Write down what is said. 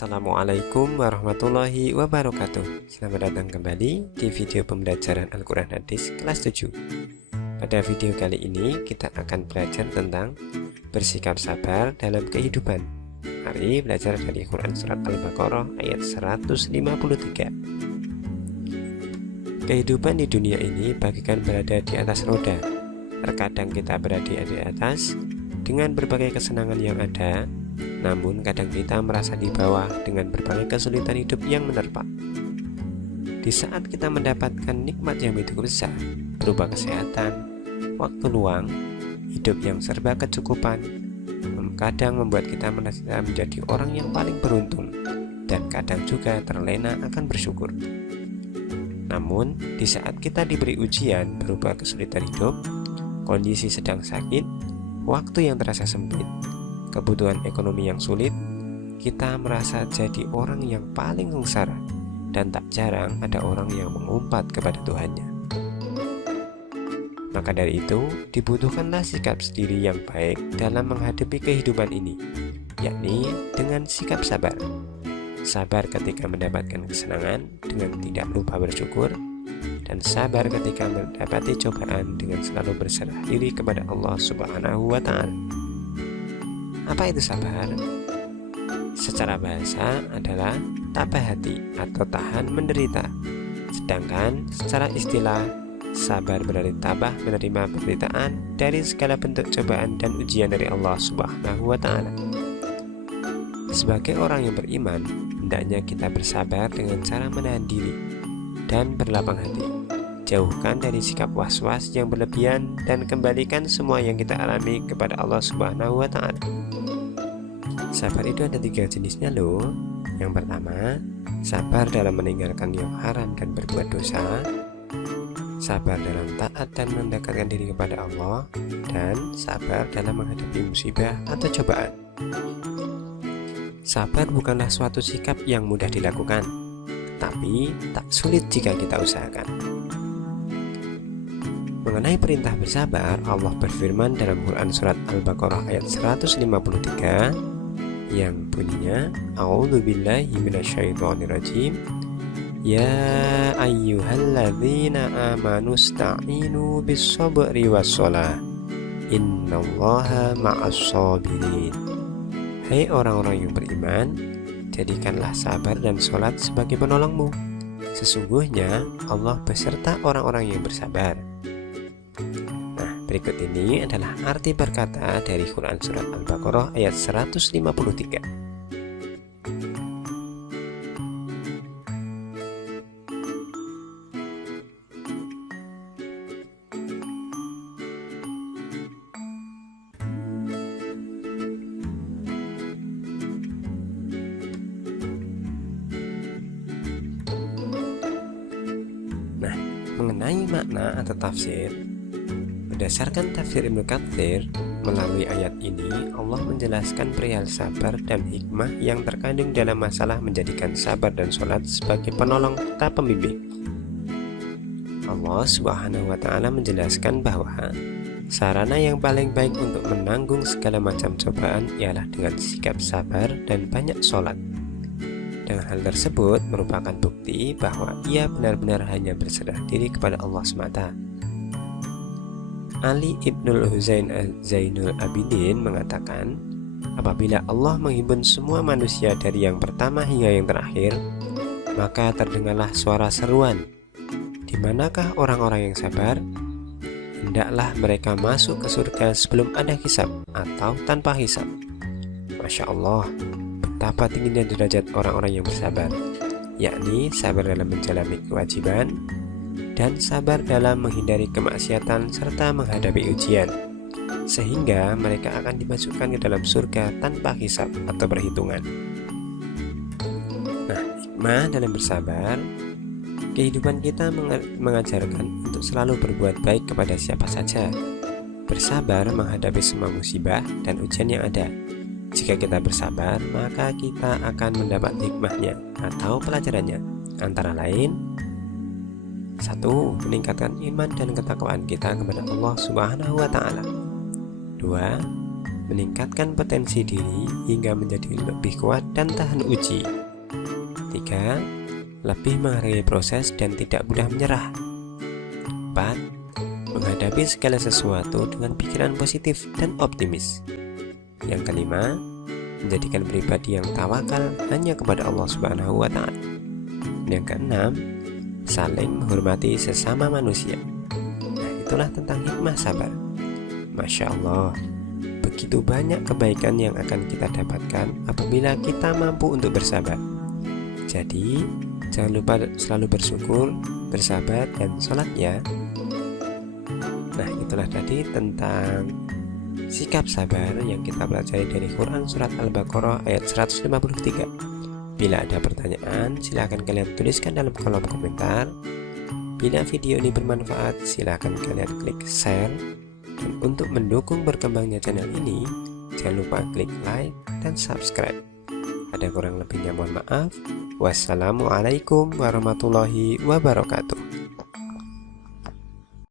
Assalamualaikum warahmatullahi wabarakatuh. Selamat datang kembali di video pembelajaran Al-Quran Hadis kelas 7. Pada video kali ini kita akan belajar tentang bersikap sabar dalam kehidupan. Mari belajar dari Quran Surat Al-Baqarah ayat 153. Kehidupan di dunia ini bagaikan berada di atas roda. Terkadang kita berada di atas dengan berbagai kesenangan yang ada, namun kadang kita merasa di bawah dengan berbagai kesulitan hidup yang menerpa. Di saat kita mendapatkan nikmat yang begitu besar berupa kesehatan, waktu luang, hidup yang serba kecukupan, kadang membuat kita merasa menjadi orang yang paling beruntung, dan kadang juga terlena akan bersyukur. Namun, di saat kita diberi ujian berupa kesulitan hidup, kondisi sedang sakit, waktu yang terasa sempit, kebutuhan ekonomi yang sulit, kita merasa jadi orang yang paling sengsara, dan tak jarang ada orang yang mengumpat kepada Tuhannya. Maka dari itu, dibutuhkanlah sikap sendiri yang baik dalam menghadapi kehidupan ini, yakni dengan sikap sabar. Sabar ketika mendapatkan kesenangan dengan tidak lupa bersyukur, dan sabar ketika mendapati cobaan dengan selalu berserah diri kepada Allah Subhanahu wa Ta'ala. Apa itu sabar? Secara bahasa adalah tabah hati atau tahan menderita. Sedangkan secara istilah, sabar berarti tabah menerima penderitaan dari segala bentuk cobaan dan ujian dari Allah Subhanahu wa Ta'ala. Sebagai orang yang beriman, hendaknya kita bersabar dengan cara menahan diri dan berlapang hati. Jauhkan dari sikap was-was yang berlebihan dan kembalikan semua yang kita alami kepada Allah Subhanahu wa Ta'ala. Sabar itu ada 3 jenisnya loh. Yang pertama, sabar dalam meninggalkan yang haram dan berbuat dosa, sabar dalam taat dan mendekatkan diri kepada Allah, dan sabar dalam menghadapi musibah atau cobaan. Sabar bukanlah suatu sikap yang mudah dilakukan, tapi tak sulit jika kita usahakan. Mengenai perintah bersabar, Allah berfirman dalam Quran Surat Al-Baqarah ayat 153 yang bunyinya, A'udzubillahi minasyaitonirrajim, Ya ayyuhalladzina amanu sta'inu bis-sabri was-shalah, innallaha ma'as-sabirin. Hai orang-orang yang beriman, jadikanlah sabar dan sholat sebagai penolongmu. Sesungguhnya Allah beserta orang-orang yang bersabar. Berikut ini adalah arti berkata dari Quran Surat Al-Baqarah ayat 153. Nah, mengenai makna atau tafsir, berdasarkan tafsir Ibnu Katsir, melalui ayat ini Allah menjelaskan perihal sabar dan hikmah yang terkandung dalam masalah menjadikan sabar dan sholat sebagai penolong serta pembimbing. Allah Subhanahu wa Ta'ala menjelaskan bahwa sarana yang paling baik untuk menanggung segala macam cobaan ialah dengan sikap sabar dan banyak sholat. Dengan hal tersebut merupakan bukti bahwa ia benar-benar hanya berserah diri kepada Allah semata. Ali Ibnul Huzain Zainul Abidin mengatakan, apabila Allah menghimpun semua manusia dari yang pertama hingga yang terakhir, maka terdengarlah suara seruan, di manakah orang-orang yang sabar? Hendaklah mereka masuk ke surga sebelum ada hisab atau tanpa hisab. Masya Allah, betapa tingginya derajat orang-orang yang bersabar, yakni sabar dalam menjalani kewajiban, dan sabar dalam menghindari kemaksiatan serta menghadapi ujian, sehingga mereka akan dimasukkan ke dalam surga tanpa hisab atau perhitungan. Nah, hikmah dalam bersabar, kehidupan kita mengajarkan untuk selalu berbuat baik kepada siapa saja. Bersabar menghadapi semua musibah dan ujian yang ada. Jika kita bersabar, maka kita akan mendapat hikmahnya atau pelajarannya, antara lain: 1. Meningkatkan iman dan ketakwaan kita kepada Allah Subhanahu wa Ta'ala. 2. meningkatkan potensi diri hingga menjadi lebih kuat dan tahan uji. 3. Lebih menghargai proses dan tidak mudah menyerah. 4. Menghadapi segala sesuatu dengan pikiran positif dan optimis. Yang kelima, menjadikan pribadi yang tawakal hanya kepada Allah Subhanahu wa Ta'ala. Yang keenam, saling menghormati sesama manusia. Nah, itulah tentang hikmah sabar. Masya Allah, begitu banyak kebaikan yang akan kita dapatkan apabila kita mampu untuk bersabar. Jadi, jangan lupa selalu bersyukur, bersabar, dan sholat ya. Nah, itulah tadi tentang sikap sabar yang kita pelajari dari Quran Surat Al-Baqarah ayat 153. Bila ada pertanyaan, silahkan kalian tuliskan dalam kolom komentar. Bila video ini bermanfaat, silahkan kalian klik share. Dan untuk mendukung berkembangnya channel ini, jangan lupa klik like dan subscribe. Ada kurang lebihnya mohon maaf. Wassalamualaikum warahmatullahi wabarakatuh.